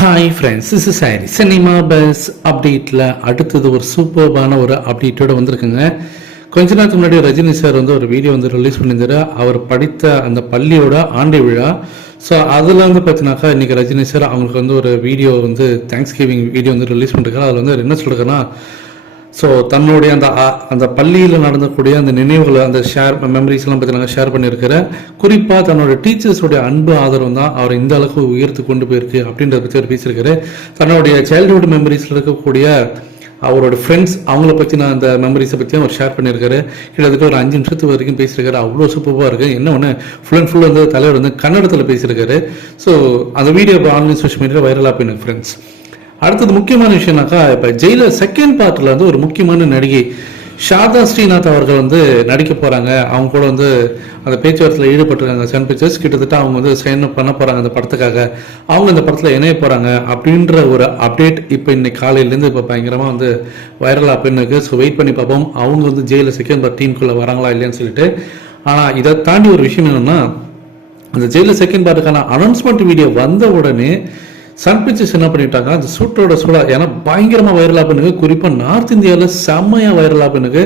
Hi friends, this is Harry. Cinema bus அப்டேட்டில் அடுத்தது ஒரு சூப்பர்பான ஒரு அப்டேட்டோடு வந்திருக்குங்க. கொஞ்ச நேரத்துக்கு முன்னாடி ரஜினி சார் வந்து ஒரு வீடியோ வந்து ரிலீஸ் பண்ணியிருந்தாரு. அவர் படித்த அந்த பள்ளியோட ஆண்டு விழா. ஸோ அதில் வந்து பார்த்தீங்கன்னாக்கா இன்றைக்கி ரஜினி சார் அவங்களுக்கு வந்து ஒரு வீடியோ வந்து தேங்க்ஸ் கிவிங் வீடியோ வந்து ரிலீஸ் பண்ணிருக்காரு. அதில் வந்து என்ன சொல்லிருக்கேன்னா, ஸோ தன்னுடைய அந்த பள்ளியில் நடந்தக்கூடிய அந்த நினைவுகளை அந்த மெமரிஸ்லாம் பார்த்தீங்கன்னா ஷேர் பண்ணியிருக்கிற, குறிப்பாக தன்னோட டீச்சர்ஸோடைய அன்பு ஆதரவு தான் அவர் இந்த அளவுக்கு உயர்த்து கொண்டு போயிருக்கு அப்படின்றத பற்றி அவர் பேசியிருக்காரு. தன்னுடைய சைல்டுஹுட் மெமரிஸில் இருக்கக்கூடிய அவரோட ஃப்ரெண்ட்ஸ் அவங்கள பற்றின அந்த மெமரிஸை பற்றியும் அவர் ஷேர் பண்ணியிருக்காரு. கிட்டத்தட்ட ஒரு 5 நிமிஷத்து வரைக்கும் பேசியிருக்காரு. அவ்வளோ சூப்பராக இருக்குது. என்ன ஒன்று ஃபுல் வந்து தலைவர் வந்து கன்னடத்தில் பேசியிருக்காரு. ஸோ அந்த வீடியோ இப்போ ஆன்லைன் சோஷியல் மீடியா வைரலாக போயிருக்கு ஃப்ரெண்ட்ஸ். அடுத்தது முக்கியமான விஷயம்னாக்கா, இப்போ ஜெயிலர் செகண்ட் பார்ட்டில் வந்து ஒரு முக்கியமான நடிகை ஷாரதா ஸ்ரீநாத் அவர்கள் வந்து நடிக்க போகிறாங்க. அவங்க கூட வந்து அந்த பேச்சுவார்த்தையில் ஈடுபட்டிருக்காங்க. சன் பிக்சர்ஸ் கிட்டத்தட்ட அவங்க வந்து சைன் அப் பண்ண போகிறாங்க அந்த படத்துக்காக. அவங்க இந்த படத்தில் இணைய போகிறாங்க அப்படின்ற ஒரு அப்டேட் இப்போ இன்னைக்கு காலையிலேருந்து இப்போ பயங்கரமாக வந்து வைரல் அப்படின்னு. ஸோ வெயிட் பண்ணி பார்ப்போம் அவங்க வந்து ஜெயிலர் செகண்ட் பார்ட் டீமுக்குள்ளே வராங்களா இல்லையான்னு சொல்லிட்டு. ஆனால் இதை தாண்டி ஒரு விஷயம் என்னென்னா, அந்த ஜெயிலர் செகண்ட் பார்ட்டுக்கான அனௌன்ஸ்மெண்ட் வீடியோ வந்த உடனே சன் பிக்சர்ஸ் என்ன பண்ணிட்டாங்க, அந்த சூட்டோட சூடா ஏன்னா பயங்கரமாக வைரலாக பண்ணுங்க. குறிப்பாக நார்த் இந்தியாவில் செம்மையாக வைரலாக பண்ணுங்க.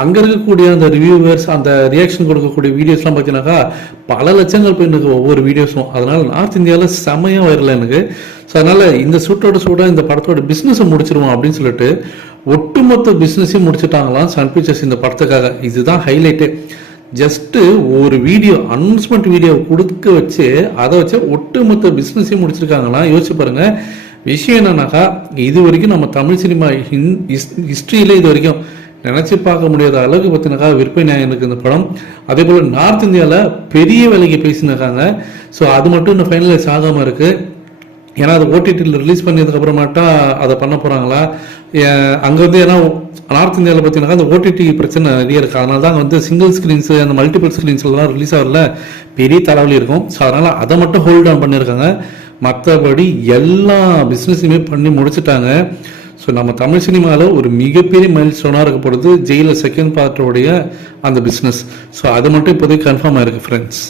அங்கே இருக்கக்கூடிய அந்த ரிவ்யூவர்ஸ் அந்த ரியாக்ஷன் கொடுக்கக்கூடிய வீடியோஸ்லாம் பார்த்தீங்கன்னாக்கா பல லட்சங்கள் போயிருக்கு ஒவ்வொரு வீடியோஸும். அதனால் நார்த் இந்தியாவில் செம்மையாக வைரலாக எனக்கு. ஸோ அதனால் இந்த சூட்டோட சூடாக இந்த படத்தோட பிஸ்னஸை முடிச்சிருவோம் அப்படின்னு சொல்லிட்டு ஒட்டுமொத்த பிஸ்னஸையும் முடிச்சுட்டாங்களாம் சன் பிக்சர்ஸ் இந்த படத்துக்காக. இதுதான் ஹைலைட்டு. ஜஸ்ட்டு ஒரு வீடியோ அனௌன்ஸ்மெண்ட் வீடியோ கொடுக்க வச்சு அதை வச்சு ஒட்டுமொத்த பிஸ்னஸையும் முடிச்சிருக்காங்களா. யோசிச்சு பாருங்க. விஷயம் என்னன்னாக்கா, இது வரைக்கும் நம்ம தமிழ் சினிமா ஹிஸ்ட்ரியில இது வரைக்கும் நினச்சி பார்க்க முடியாத அளவுக்கு பார்த்தினாக்கா விற்பனை எனக்கு இந்த படம். அதே போல் நார்த் இந்தியாவில் பெரிய விலைக்கு பேசினாக்காங்க. ஸோ அது மட்டும் இன்னும் ஃபைனலைஸ் ஆகாமல் இருக்குது. ஏன்னா அது ஓடிடியில் ரிலீஸ் பண்ணதுக்கப்புறமாட்டா அதை பண்ண போகிறாங்களா அங்கே வந்து. ஏன்னா நார்த் இந்தியாவில் பார்த்தீங்கன்னா அந்த ஓடிடி பிரச்சனை நிறைய இருக்குது. அதனால தான் வந்து சிங்கிள் ஸ்க்ரீன்ஸு அந்த மல்டிபிள் ஸ்க்ரீன்ஸ்லாம் ரிலீஸ் ஆகல பெரிய தலைவலி இருக்கும். ஸோ அதனால் அதை மட்டும் ஹோல்ட் டவுன் பண்ணியிருக்காங்க. மற்றபடி எல்லா பிஸ்னஸுமே பண்ணி முடிச்சுட்டாங்க. ஸோ நம்ம தமிழ் சினிமாவில் ஒரு மிகப்பெரிய மைல் ஸ்டோனாக இருக்கப்படுது ஜெயிலர் செகண்ட் பார்ட்டோடைய அந்த பிஸ்னஸ். ஸோ அது மட்டும் இப்போதைக்கு கன்ஃபார்ம் ஆயிருக்கு ஃப்ரெண்ட்ஸ்.